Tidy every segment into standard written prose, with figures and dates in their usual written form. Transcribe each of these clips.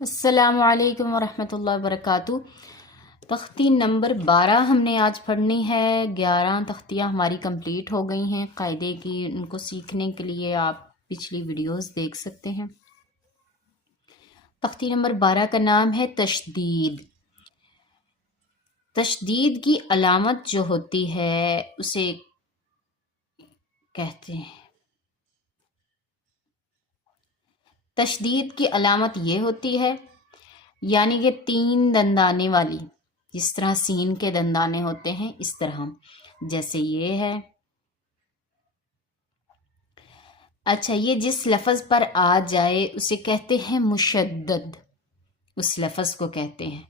السلام علیکم ورحمۃ اللہ وبرکاتہ۔ تختی نمبر 12 ہم نے آج پڑھنی ہے۔ 11 تختیاں ہماری کمپلیٹ ہو گئی ہیں قاعدے کی، ان کو سیکھنے کے لیے آپ پچھلی ویڈیوز دیکھ سکتے ہیں۔ تختی نمبر 12 کا نام ہے تشدید۔ تشدید کی علامت جو ہوتی ہے اسے کہتے ہیں، تشدید کی علامت یہ ہوتی ہے، یعنی کہ 3 دندانے والی، جس طرح سین کے دندانے ہوتے ہیں اس طرح، جیسے یہ ہے۔ اچھا، یہ جس لفظ پر آ جائے اسے کہتے ہیں مشدد، اس لفظ کو کہتے ہیں۔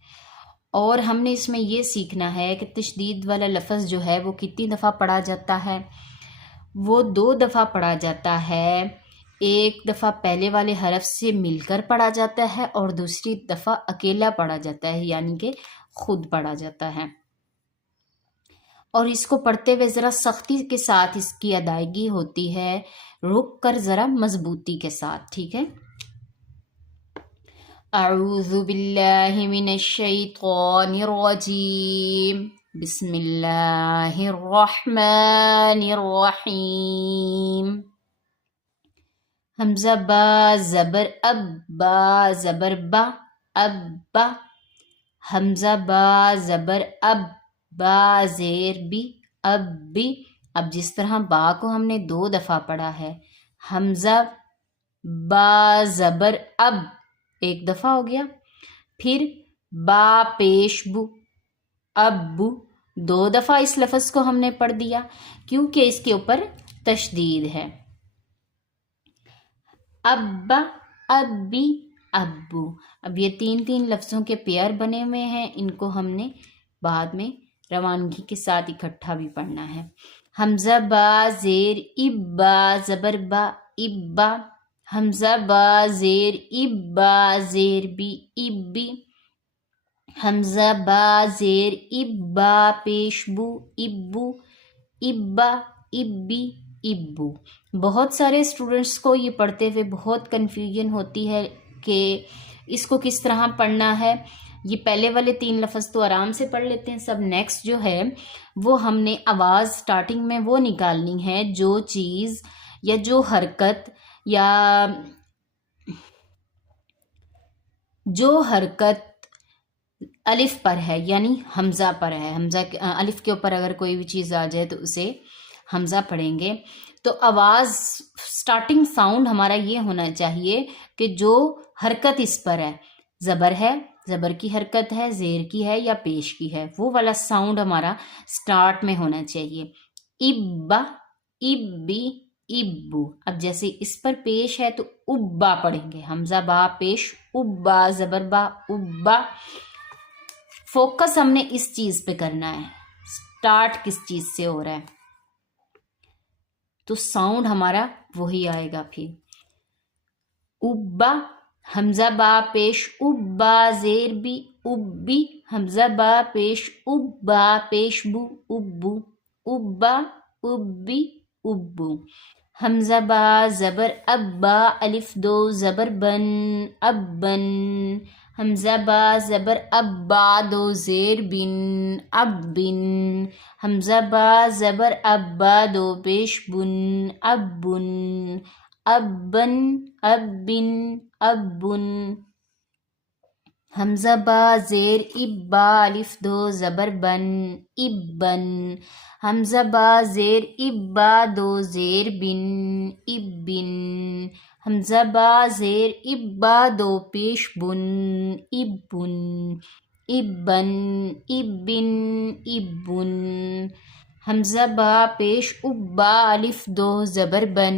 اور ہم نے اس میں یہ سیکھنا ہے کہ تشدید والا لفظ جو ہے وہ کتنی دفعہ پڑھا جاتا ہے۔ وہ 2 دفعہ پڑھا جاتا ہے، ایک دفعہ پہلے والے حرف سے مل کر پڑھا جاتا ہے اور دوسری دفعہ اکیلا پڑھا جاتا ہے، یعنی کہ خود پڑھا جاتا ہے۔ اور اس کو پڑھتے ہوئے ذرا سختی کے ساتھ اس کی ادائیگی ہوتی ہے، رک کر ذرا مضبوطی کے ساتھ، ٹھیک ہے۔ اعوذ باللہ من الشیطان الرجیم، بسم اللہ الرحمن الرحیم۔ حمزہ با زبر اب، با زبر با، اب با۔ حمزہ با زبر اب، با زیر بی، اب بی۔ اب جس طرح با کو ہم نے 2 دفعہ پڑھا ہے، حمزہ با زبر اب 1 دفعہ ہو گیا، پھر با پیش بو، اب بو 2 دفعہ اس لفظ کو ہم نے پڑھ دیا کیونکہ اس کے اوپر تشدید ہے۔ ابا، ابی، ابو۔ اب یہ 3 لفظوں کے پیئر بنے ہوئے ہیں، ان کو ہم نے بعد میں روانگی کے ساتھ اکٹھا بھی پڑھنا ہے۔ حمزہ با زیر ابا زبر با، ابا۔ حمزہ با زیر ابا زیر بی، ابی۔ حمزہ با زیر ابا پیش بو، ابو، ابا، ابی، ابو۔ بہت سارے اسٹوڈنٹس کو یہ پڑھتے ہوئے بہت کنفیوژن ہوتی ہے کہ اس کو کس طرح پڑھنا ہے۔ یہ پہلے والے 3 لفظ تو آرام سے پڑھ لیتے ہیں، سب نیکسٹ جو ہے وہ ہم نے آواز سٹارٹنگ میں وہ نکالنی ہے جو چیز یا جو حرکت یا جو حرکت الف پر ہے، یعنی حمزہ پر ہے۔ حمزہ الف کے اوپر اگر کوئی بھی چیز آ جائے تو اسے حمزہ پڑھیں گے۔ تو آواز سٹارٹنگ ساؤنڈ ہمارا یہ ہونا چاہیے کہ جو حرکت اس پر ہے، زبر ہے، زبر کی حرکت ہے، زیر کی ہے یا پیش کی ہے، وہ والا ساؤنڈ ہمارا سٹارٹ میں ہونا چاہیے۔ ابا، ابی، ابو۔ اب جیسے اس پر پیش ہے تو ابا پڑھیں گے، حمزہ با پیش، ابا زبر با، ابا۔ فوکس ہم نے اس چیز پہ کرنا ہے، سٹارٹ کس چیز سے ہو رہا ہے تو ساؤنڈ ہمارا وہی آئے گا۔ پھر ابا، حمزہ با پیش ابا زیر بی، ابی۔ حمزہ با پیش ابا پیش بو، ابو، ابا، ابی، ابو۔ حمزہ با زبر ابا الف 2 زبر بن، ابن۔ حمزہ با زبر ابا 2 زیر بن، ابن۔ حمزہ با زبر ابا 2 پیش بن، ابن، ابن، ابن، ابن۔ حمزہ با زیر ابا الف 2 زبر بن، ابن۔ حمزہ با زیر ابا 2 زیر بن، ابن۔ حمزہ با زیر ابا 2 پیش بن، ابن، ابن، ابن، ابن۔ حمزہ با پیش ابا الف 2 زبر بن،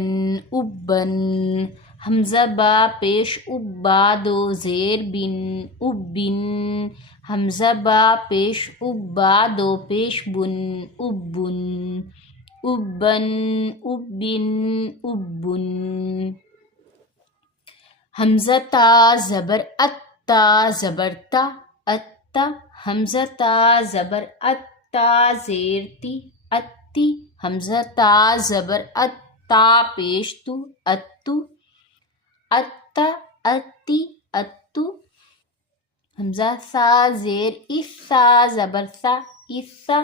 ابن۔ حمزہ با پیش ابا 2 زیر بن، ابن۔ حمزہ با پیش ابا 2 پیش بن، ابن، ابن، ابن، ابن۔ حمزہ تا زبر اتا زبر تا، اتا۔ حمزہ تا زبر اتا زیر تی، اتی۔ حمزہ تا زبر اتا پیش تو، اتو، اتا، اتی، اتو۔ حمزہ سا زیر اس، سا زبر سا، اسا.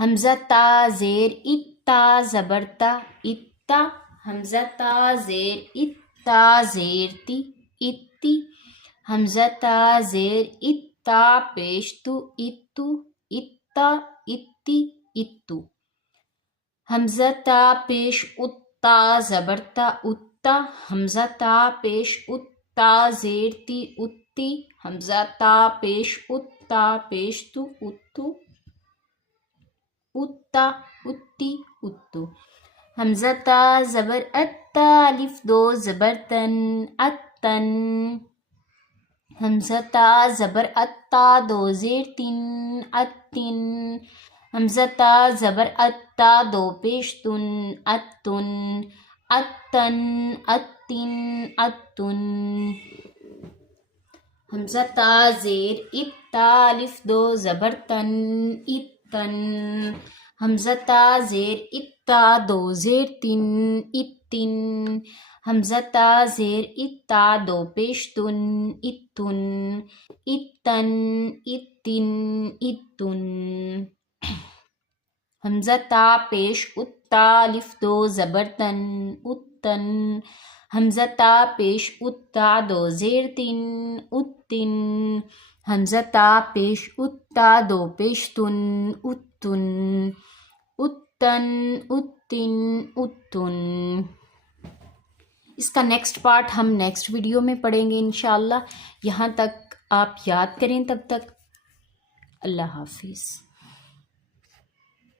حمزہ تا زیر اتا زبر تا، اتا. حمزہ تا زیر اتا زیر تی، اتی. حمزہ تا زیر اتا پیش تو، اتو، اتا، اتی، اتو. حمزہ تا پیش اتا زبر تا، اتا. حمزہ تا پیش اتا زیر تی، اتی. حمزہ تا پیش اتا پیش تو، اتو، اتا، اتی، اتو. حمزہ تا زبر اتا الف دو زبر تن، اتن. حمزہ تا زبر اتا دو زیر تین، اتن. حمزہ تا زبر اتا دو پیش تن، اتن، اتن، اتن، اتن. حمزہ تا زیر اتا الف دو زبر تن، اتن. حمزہ تا زیر اتا دو زیر تن، اتن. حمزہ تا زیر اتا دو پیش تن، اتن، اتن، اتن، اتن. حمزہ تا پیش اتا الف دو زبر تن، اتن. حمزہ تا پیش اتا دو زیر تن، اتن. حمزہ تا پیش اتا دو پیش تن، اتن، اتن، اتن، اتن. اس کا نیکسٹ پارٹ ہم نیکسٹ ویڈیو میں پڑھیں گے انشاءاللہ. یہاں تک آپ یاد کریں، تب تک اللہ حافظ.